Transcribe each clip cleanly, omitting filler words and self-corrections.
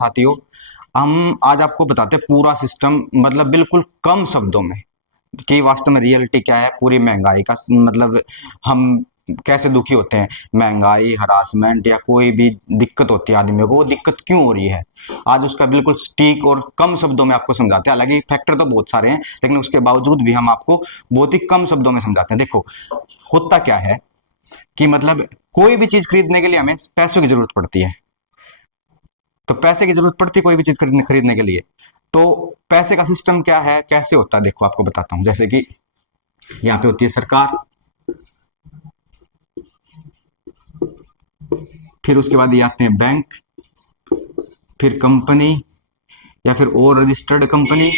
साथियों, हम आज आपको बताते हैं पूरा सिस्टम, मतलब बिल्कुल कम शब्दों में कि वास्तव में रियलिटी क्या है पूरी महंगाई का, मतलब हम कैसे दुखी होते हैं। महंगाई, हरासमेंट या कोई भी दिक्कत होती है आदमी को, वो दिक्कत क्यों हो रही है, आज उसका बिल्कुल सटीक और कम शब्दों में आपको समझाते हैं। हालांकि फैक्टर तो बहुत सारे हैं, लेकिन उसके बावजूद भी हम आपको बहुत ही कम शब्दों में समझाते हैं। देखो, होता क्या है कि मतलब कोई भी चीज खरीदने के लिए हमें पैसों की जरूरत पड़ती है। तो पैसे की जरूरत पड़ती है कोई भी चीज खरीदने के लिए। तो पैसे का सिस्टम क्या है, कैसे होता है, देखो आपको बताता हूं। जैसे कि यहाँ पे होती है सरकार, फिर उसके बाद ये आते हैं बैंक, फिर कंपनी या फिर और रजिस्टर्ड कंपनी,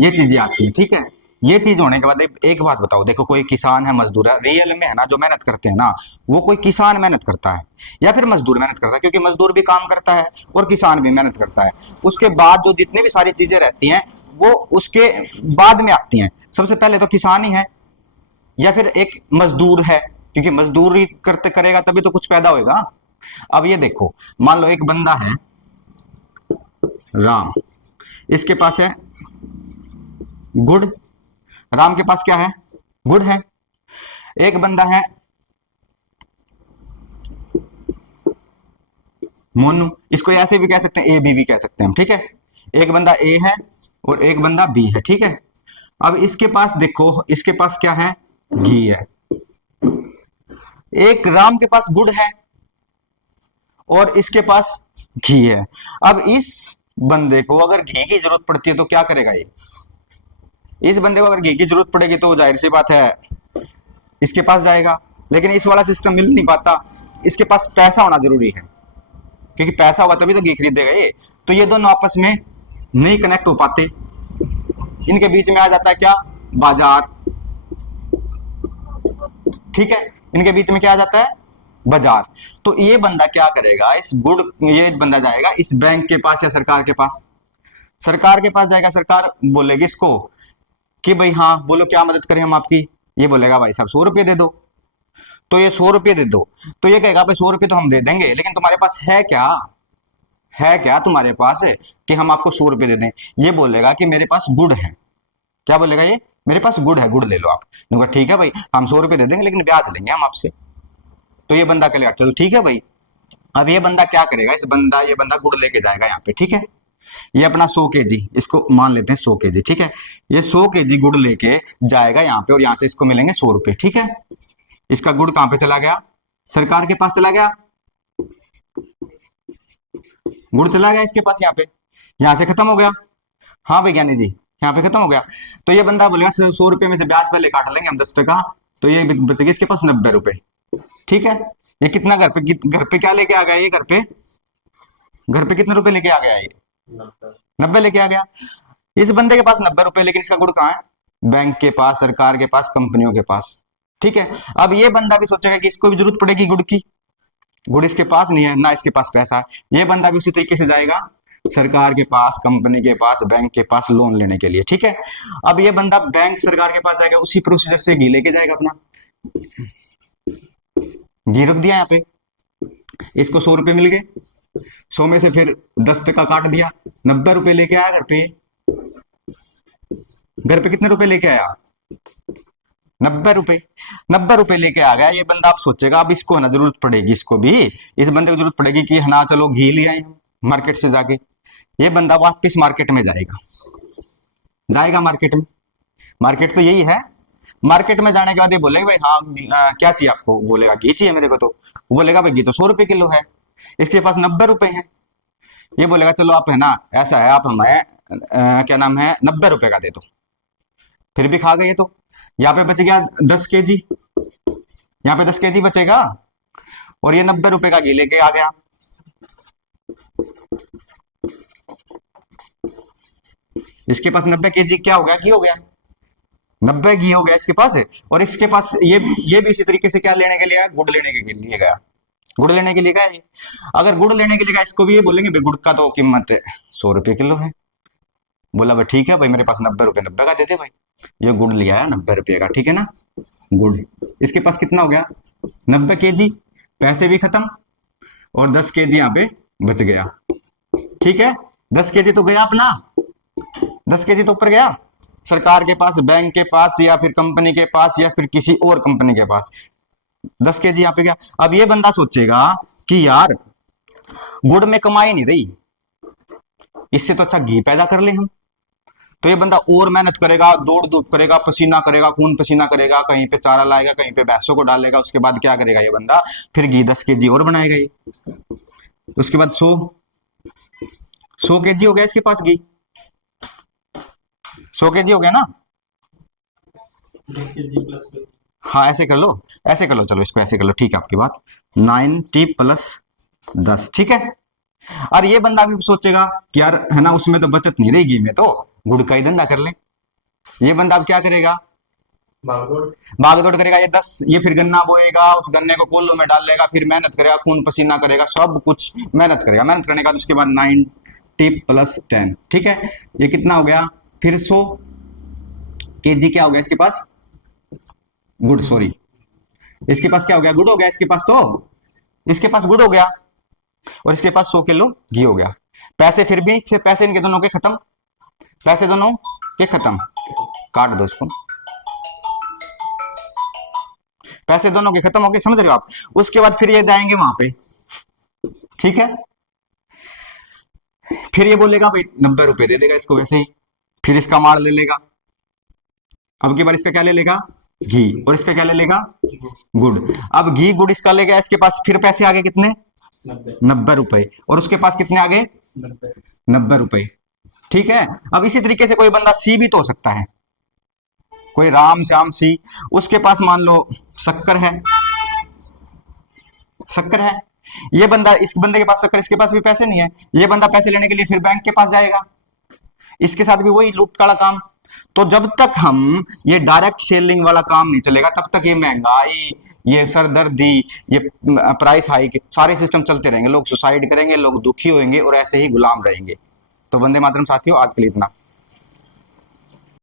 ये चीजें आती हैं। ठीक है, ये चीज होने के बाद एक बात बताओ, देखो कोई किसान है, मजदूर है, रियल में है ना, जो मेहनत करते हैं ना, वो कोई किसान मेहनत करता है या फिर मजदूर मेहनत करता है, क्योंकि मजदूर भी काम करता है और किसान भी मेहनत करता है। उसके बाद जो जितने भी सारी चीजें रहती हैं वो उसके बाद में आती हैं। सबसे पहले तो किसान ही है या फिर एक मजदूर है, क्योंकि मजदूरी करते करेगा तभी तो कुछ पैदा होएगा। अब ये देखो, मान लो एक बंदा है राम, इसके पास है गुड़। राम के पास क्या है, गुड़ है। एक बंदा है मोनू, इसको ऐसे भी कह सकते हैं, ए बी भी कह सकते हैं हम। ठीक है, एक बंदा ए है और एक बंदा बी है। ठीक है, अब इसके पास देखो, इसके पास क्या है, घी है। एक राम के पास गुड़ है और इसके पास घी है। अब इस बंदे को अगर घी की जरूरत पड़ती है तो क्या करेगा ये, इस बंदे को अगर घी की जरूरत पड़ेगी तो जाहिर सी बात है इसके पास जाएगा। लेकिन इस वाला सिस्टम मिल नहीं पाता, इसके पास पैसा होना जरूरी है, क्योंकि पैसा होगा तभी तो घी खरीदेगा ये। तो ये दोनों आपस में नहीं कनेक्ट हो पाते, इनके बीच में आ जाता है क्या, बाजार। ठीक है, इनके बीच में क्या आ जाता है, बाजार। तो ये बंदा क्या करेगा, इस गुड़, ये बंदा जाएगा इस बैंक के पास या सरकार के पास। सरकार के पास जाएगा, सरकार बोलेगी इसको कि भाई हाँ बोलो क्या मदद करें हम आपकी। ये बोलेगा भाई साहब 100 रुपये दे दो। तो ये 100 रुपये दे दो, तो ये कहेगा भाई 100 रुपये तो हम दे देंगे, लेकिन तुम्हारे पास है क्या तुम्हारे पास है कि हम आपको 100 रुपये दे दें। ये बोलेगा कि मेरे पास गुड़ है। क्या बोलेगा ये, मेरे पास गुड़ है, गुड़ ले लो आप। ठीक है भाई, हम 100 रुपये दे देंगे लेकिन ब्याज लेंगे हम आपसे। तो ये बंदा कहेगा चलो ठीक है भाई। अब ये बंदा क्या करेगा, ये बंदा गुड़ लेके जाएगा यहाँ पे। ठीक है, ये अपना 100 केजी, इसको मान लेते हैं 100 केजी। ठीक है, ये 100 केजी गुड़ लेके जाएगा यहाँ पे और यहाँ से इसको मिलेंगे 100 रुपये। ठीक है, इसका गुड़ कहाँ पे चला गया, सरकार के पास चला गया। गुड़ चला गया इसके पास, यहाँ पे, यहाँ से खत्म हो गया। हाँ वैज्ञानिक जी, यहाँ पे खत्म हो गया। तो ये बंदा बोलेगा 100 रुपये में से ब्याज पहले काट लेंगे हम 10 टका, तो ये बचेगी इसके पास 90 रुपए। ठीक है, ये कितना घर पे क्या लेके आ गया, ये घर पे कितने रुपए लेके आ गया ये, 90 लेके आ गया। इस बंदे के पास 90 रुपए, लेकिन इसका गुड़ कहाँ है, बैंक के पास, सरकार के पास, कंपनियों के पास। ठीक है, अब ये बंदा भी सोचेगा कि इसको भी जरूरत पड़ेगी गुड़ की, गुड़ इसके पास नहीं है ना, इसके पास पैसा है। ये बंदा भी उसी तरीके से जाएगा सरकार के पास, कंपनी के पास, बैंक के पास लोन लेने के लिए। ठीक है, अब ये बंदा बैंक सरकार के पास जाएगा, उसी प्रोसीजर से घी लेके जाएगा अपना। घी रख दिया यहाँ पे, इसको 100 रुपये मिल गए, 100 में से फिर 10 टका काट दिया, 90 रुपये लेके आया घर पे। घर पे कितने रुपए लेके आया, 90 रुपए। 90 रुपए लेके आ गया ये बंदा। आप सोचेगा अब इसको ना जरूरत पड़ेगी, इसको भी, इस बंदे को जरूरत पड़ेगी कि ना चलो घी ले आए हम मार्केट से जाके। ये बंदा वापिस मार्केट में जाएगा, मार्केट में। मार्केट तो यही है। मार्केट में जाने के बाद ये बोलेगा भाई हाँ क्या चाहिए आपको, बोलेगा घी चाहिए मेरे को। तो वो बोलेगा भाई घी तो 100 रुपए किलो है, इसके पास 90 रुपए है। ये बोलेगा चलो आप है ना, ऐसा है आप हमें क्या नाम है 90 रुपए का दे दो। फिर भी खा गए। तो यहाँ पे बच गया 10 केजी, यहाँ पे 10 केजी बचेगा, और ये 90 रुपए का घी लेके आ गया। इसके पास 90 केजी क्या हो गया, घी हो गया, 90 घी हो गया इसके पास है। और इसके पास ये भी इसी तरीके से क्या लेने के लिए आया, गुड़ लेने के लिए गया, गुड़ लेने के लिए गया। अगर गुड़ लेने के लिए गया, इसको भी ये बोलेंगे भाई गुड़ का तो कीमत 100 रुपये किलो है। बोला भाई ठीक है भाई, मेरे पास 90 रुपए 90 का दे दे भाई। ये गुड़ लिया है 90 रुपये का, ठीक है ना, गुड़। इसके पास कितना हो गया, 90 केजी, पैसे भी खत्म और 10 केजी यहाँ पे बच गया। ठीक है, 10 kg तो गया अपना, 10 kg तो ऊपर गया सरकार के पास, बैंक के पास, या फिर कंपनी के पास, या फिर किसी और कंपनी के पास। 10 kg यहाँ पे गया। अब ये बंदा सोचेगा कि यार गुड़ में कमाई नहीं रही, इससे तो अच्छा घी पैदा कर ले हम। तो ये बंदा और मेहनत करेगा, दौड़ धूप करेगा, पसीना करेगा, खून पसीना करेगा, कहीं पे चारा लाएगा, कहीं पे भैंसों को डालेगा। उसके बाद क्या करेगा ये बंदा, फिर घी 10 kg और बनाएगा ये। उसके बाद 100 kg हो गया इसके पास घी, 100 kg हो गया ना। 10 kg प्लस। हाँ ऐसे कर लो, ऐसे कर लो, चलो इसको ऐसे कर लो, ठीक है आपकी बात, 90 + 10, ठीक है। और ये बंदा भी सोचेगा कि यार है ना, उसमें तो बचत नहीं रहेगी, में तो गुड़ का ही धंधा कर ले। ये बंदा अब क्या करेगा, भागदौड़ करेगा। ये फिर गन्ना बोएगा, उस गन्ने को कोल्हू में डाल लेगा, फिर मेहनत करेगा, खून पसीना करेगा, सब कुछ मेहनत करेगा। मेहनत करने के बाद उसके बाद 90 + 10, ठीक है, ये कितना हो गया, फिर 100 kg क्या हो गया इसके पास, गुड़, सॉरी इसके पास क्या हो गया, गुड़ हो गया इसके पास, तो इसके पास गुड़ हो गया, और इसके पास 100 किलो घी हो गया। पैसे फिर पैसे इनके दोनों के खत्म, पैसे दोनों के खत्म, काट दो इसको, पैसे दोनों के खत्म हो गए, समझ रहे हो आप। उसके बाद फिर ये जाएंगे वहां पे, ठीक है, फिर ये बोलेगा भाई 90 रुपए दे देगा इसको वैसे ही, फिर इसका मार ले लेगा। अब की बार इसका क्या ले लेगा, घी, और इसका क्या ले लेगा, गुड़। अब घी गुड़ इसका ले गया इसके पास, फिर पैसे आ गए कितने, 90 रुपए, और उसके पास कितने आ गए, 90 रुपए, ठीक है। अब इसी तरीके से कोई बंदा सी भी तो हो सकता है, कोई राम श्याम सी, उसके पास मान लो शक्कर है, शक्कर है, ये बंदा, इस बंदे के पास शक्कर, इसके पास भी पैसे नहीं है, ये बंदा पैसे लेने के लिए फिर बैंक के पास जाएगा, इसके साथ भी वही लूट काला काम। तो जब तक हम ये डायरेक्ट सेलिंग वाला काम नहीं चलेगा, तब तक ये महंगाई, ये सरदर्दी, ये प्राइस हाइक, सारे सिस्टम चलते रहेंगे, लोग सुसाइड करेंगे, लोग दुखी होंगे और ऐसे ही गुलाम रहेंगे। तो वंदे मातरम साथियों, आज के लिए इतना।